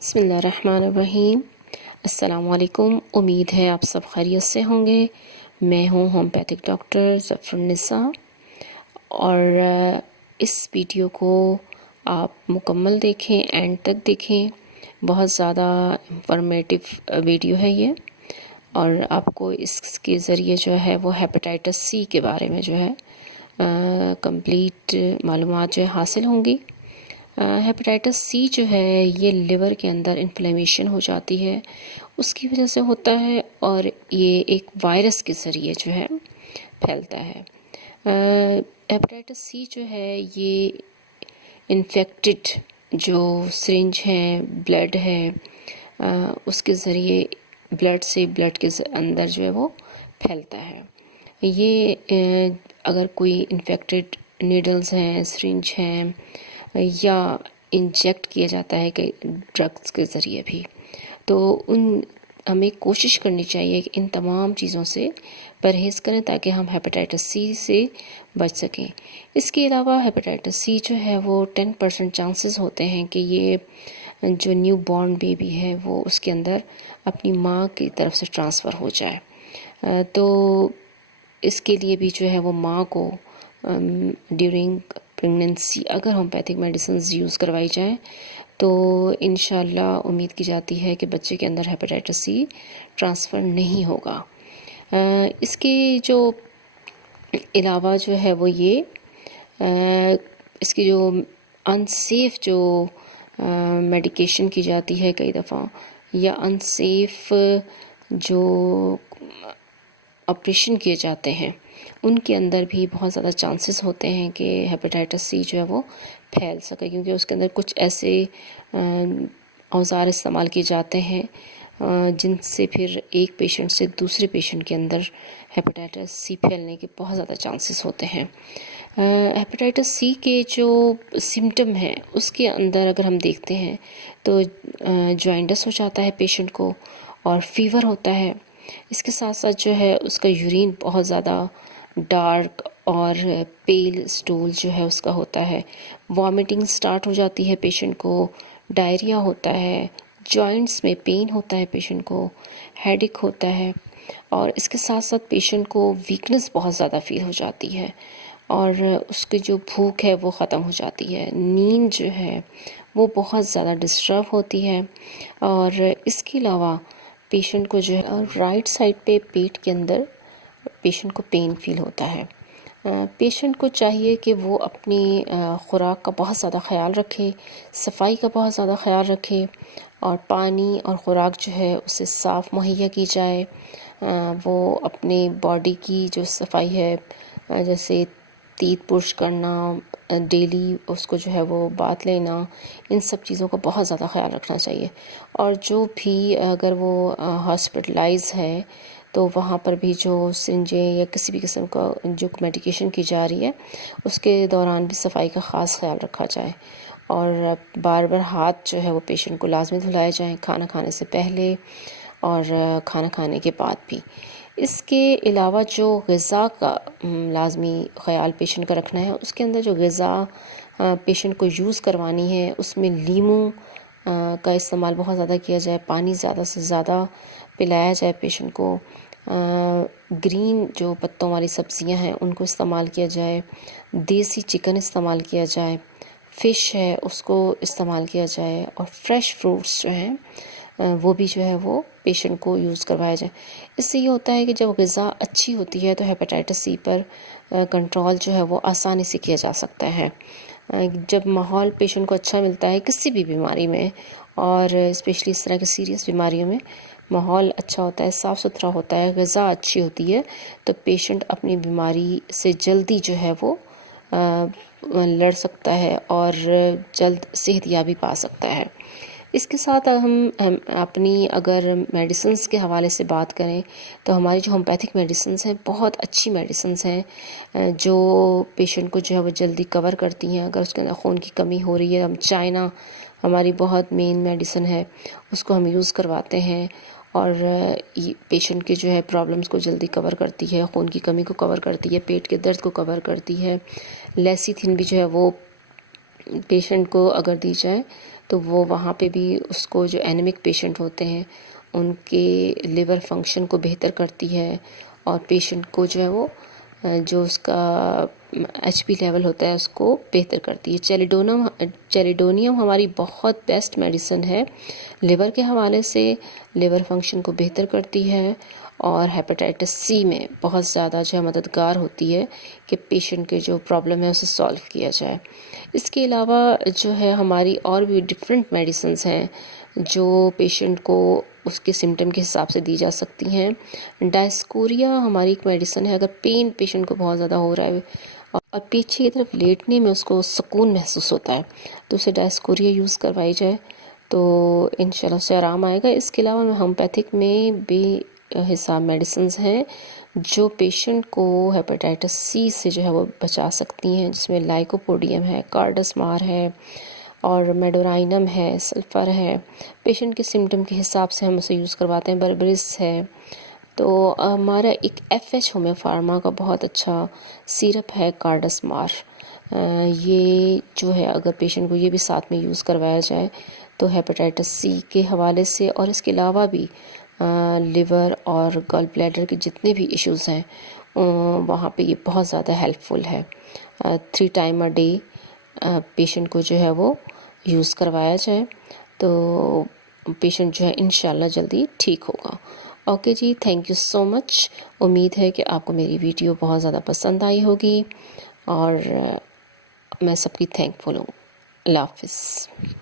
بسم اللہ الرحمن الرحیم۔ السلام علیکم، امید ہے آپ سب خیریت سے ہوں گے۔ میں ہوں ہومیوپیتھک ڈاکٹر ظفر النساء، اور اس ویڈیو کو آپ مکمل دیکھیں، اینڈ تک دیکھیں۔ بہت زیادہ انفارمیٹیو ویڈیو ہے یہ، اور آپ کو اس کے ذریعے جو ہے وہ ہیپاٹائٹس سی کے بارے میں جو ہے کمپلیٹ معلومات جو ہے حاصل ہوں گی۔ ہیپاٹائٹس سی جو ہے یہ لیور کے اندر انفلیمیشن ہو جاتی ہے، اس کی وجہ سے ہوتا ہے، اور یہ ایک وائرس کے ذریعے جو ہے پھیلتا ہے۔ ہیپاٹائٹس سی جو ہے یہ انفیکٹڈ جو سرنج ہیں، بلڈ ہے، اس کے ذریعے بلڈ سے بلڈ کے اندر جو ہے وہ پھیلتا ہے۔ یہ اگر کوئی انفیکٹڈ نیڈلز ہیں، سرنج ہیں، یا انجیکٹ کیا جاتا ہے کہ ڈرگس کے ذریعے بھی، تو ہمیں کوشش کرنی چاہیے کہ ان تمام چیزوں سے پرہیز کریں تاکہ ہم ہیپاٹائٹس سی سے بچ سکیں۔ اس کے علاوہ ہیپاٹائٹس سی جو ہے وہ 10% چانسز ہوتے ہیں کہ یہ جو نیو بورن بیبی ہے وہ اس کے اندر اپنی ماں کی طرف سے ٹرانسفر ہو جائے، تو اس کے لیے بھی جو ہے وہ ماں کو ڈیورنگ پریگننسی اگر ہومیوپیتھک میڈیسنز یوز کروائی جائیں تو انشاءاللہ امید کی جاتی ہے کہ بچے کے اندر ہیپاٹائٹس سی ٹرانسفر نہیں ہوگا۔ اس کے جو علاوہ جو ہے وہ یہ اس کی جو انسیف جو میڈیکیشن کی جاتی ہے کئی دفعہ، یا انسیف جو آپریشن کیے جاتے ہیں، ان کے اندر بھی بہت زیادہ چانسز ہوتے ہیں کہ ہیپاٹائٹس سی جو ہے وہ پھیل سکے، کیونکہ اس کے اندر کچھ ایسے اوزار استعمال کیے جاتے ہیں جن سے پھر ایک پیشنٹ سے دوسرے پیشنٹ کے اندر ہیپاٹائٹس سی پھیلنے کے بہت زیادہ چانسز ہوتے ہیں۔ ہیپاٹائٹس سی کے جو سمٹم ہیں اس کے اندر اگر ہم دیکھتے ہیں تو جوائنٹس ہو جاتا ہے پیشنٹ کو، اور فیور ہوتا ہے۔ اس کے ساتھ ساتھ جو ہے اس کا یورین بہت زیادہ ڈارک اور پیل سٹول جو ہے اس کا ہوتا ہے، وامٹنگ سٹارٹ ہو جاتی ہے پیشنٹ کو، ڈائریا ہوتا ہے، جوائنٹس میں پین ہوتا ہے پیشنٹ کو، ہیڈ ایک ہوتا ہے، اور اس کے ساتھ ساتھ پیشنٹ کو ویکنس بہت زیادہ فیل ہو جاتی ہے، اور اس کی جو بھوک ہے وہ ختم ہو جاتی ہے، نیند جو ہے وہ بہت زیادہ ڈسٹرب ہوتی ہے، اور اس کے علاوہ پیشنٹ کو جو ہے رائٹ سائڈ پہ پیٹ کے اندر پیشنٹ کو پین فیل ہوتا ہے۔ پیشنٹ کو چاہیے کہ وہ اپنی خوراک کا بہت زیادہ خیال رکھے، صفائی کا بہت زیادہ خیال رکھے، اور پانی اور خوراک جو ہے اسے صاف مہیا کی جائے۔ وہ اپنے باڈی کی جو صفائی ہے، جیسے تیت برش کرنا، ڈیلی اس کو جو ہے وہ باتھ لینا، ان سب چیزوں کا بہت زیادہ خیال رکھنا چاہیے۔ اور جو بھی اگر وہ ہاسپٹلائز ہے تو وہاں پر بھی جو سرنجیں یا کسی بھی قسم کا جو میڈیکیشن کی جا رہی ہے اس کے دوران بھی صفائی کا خاص خیال رکھا جائے، اور بار بار ہاتھ جو ہے وہ پیشنٹ کو لازمی دھلائے جائیں، کھانا کھانے سے پہلے اور کھانا کھانے کے بعد بھی۔ اس کے علاوہ جو غذا کا لازمی خیال پیشنٹ کا رکھنا ہے، اس کے اندر جو غذا پیشنٹ کو یوز کروانی ہے اس میں لیموں کا استعمال بہت زیادہ کیا جائے، پانی زیادہ سے زیادہ پلایا جائے پیشنٹ کو، گرین جو پتوں والی سبزیاں ہیں ان کو استعمال کیا جائے، دیسی چکن استعمال کیا جائے، فش ہے اس کو استعمال کیا جائے، اور فریش فروٹس جو ہیں وہ بھی جو ہے وہ پیشنٹ کو یوز کروایا جائے۔ اس سے یہ ہوتا ہے کہ جب غذا اچھی ہوتی ہے تو ہیپاٹائٹس سی پر کنٹرول جو ہے وہ آسانی سے کیا جا سکتا ہے۔ جب ماحول پیشنٹ کو اچھا ملتا ہے کسی بھی بیماری میں، اور اسپیشلی اس طرح کی سیریس بیماریوں میں ماحول اچھا ہوتا ہے، صاف ستھرا ہوتا ہے، غذا اچھی ہوتی ہے، تو پیشنٹ اپنی بیماری سے جلدی جو ہے وہ لڑ سکتا ہے اور جلد صحت یابی پا سکتا ہے۔ اس کے ساتھ ہم اپنی اگر میڈیسنز کے حوالے سے بات کریں تو ہماری جو ہومیوپیتھک میڈیسنز ہیں بہت اچھی میڈیسنز ہیں جو پیشنٹ کو جو ہے وہ جلدی کور کرتی ہیں۔ اگر اس کے اندر خون کی کمی ہو رہی ہے، ہم چائنا ہماری بہت مین میڈیسن ہے، اس کو ہم یوز کرواتے ہیں، اور پیشنٹ کے جو ہے پرابلمس کو جلدی کور کرتی ہے، خون کی کمی کو کور کرتی ہے، پیٹ کے درد کو کور کرتی ہے۔ لیسیتھین بھی جو ہے وہ پیشنٹ کو اگر دی جائے تو وہ وہاں پہ بھی اس کو جو اینیمک پیشنٹ ہوتے ہیں ان کے لیور فنکشن کو بہتر کرتی ہے، اور پیشنٹ کو جو ہے وہ جو اس کا ایچ پی لیول ہوتا ہے اس کو بہتر کرتی ہے۔ چیلیڈونیم ہماری بہت بیسٹ میڈیسن ہے لیور کے حوالے سے، لیور فنکشن کو بہتر کرتی ہے، اور ہیپاٹائٹس سی میں بہت زیادہ جو ہے مددگار ہوتی ہے کہ پیشنٹ کے جو پرابلم ہے اسے سالو کیا جائے۔ اس کے علاوہ جو ہے ہماری اور بھی ڈفرینٹ میڈیسنز ہیں جو پیشنٹ کو اس کے سمٹم کے حساب سے دی جا سکتی ہیں۔ ڈائسکوریا ہماری ایک میڈیسن ہے، اگر پین پیشنٹ کو بہت زیادہ ہو رہا ہے اور پیچھے کی طرف لیٹنے میں اس کو سکون محسوس ہوتا ہے تو اسے ڈائسکوریا یوز کروائی جائے تو انشاءاللہ اسے آرام آئے گا۔ اس کے علاوہ ہومیوپیتھک میں بھی حساب میڈیسنز ہیں جو پیشنٹ کو ہیپاٹائٹس سی سے جو ہے وہ بچا سکتی ہیں، جس میں لائکوپوڈیم ہے، کارڈس مار ہے، اور میڈورائنم ہے، سلفر ہے۔ پیشنٹ کے سمٹم کے حساب سے ہم اسے یوز کرواتے ہیں۔ بربرس ہے، تو ہمارا ایک ایف ایچ ہومیو فارما کا بہت اچھا سیرپ ہے کارڈس مار، یہ جو ہے اگر پیشنٹ کو یہ بھی ساتھ میں یوز کروایا جائے تو ہیپاٹائٹس سی کے حوالے سے اور اس کے علاوہ بھی لیور اور گال بلیڈر کے جتنے بھی ایشوز ہیں وہاں پہ یہ بہت زیادہ ہیلپ فل ہے۔ 3 ٹائم اے ڈے پیشنٹ کو جو ہے وہ یوز کروایا جائے تو پیشنٹ جو ہے انشاءاللہ جلدی ٹھیک ہوگا۔ اوکے جی، تھینک یو سو مچ۔ امید ہے کہ آپ کو میری ویڈیو بہت زیادہ پسند آئی ہوگی اور میں سب کی تھینک فل ہوں۔ اللہ حافظ۔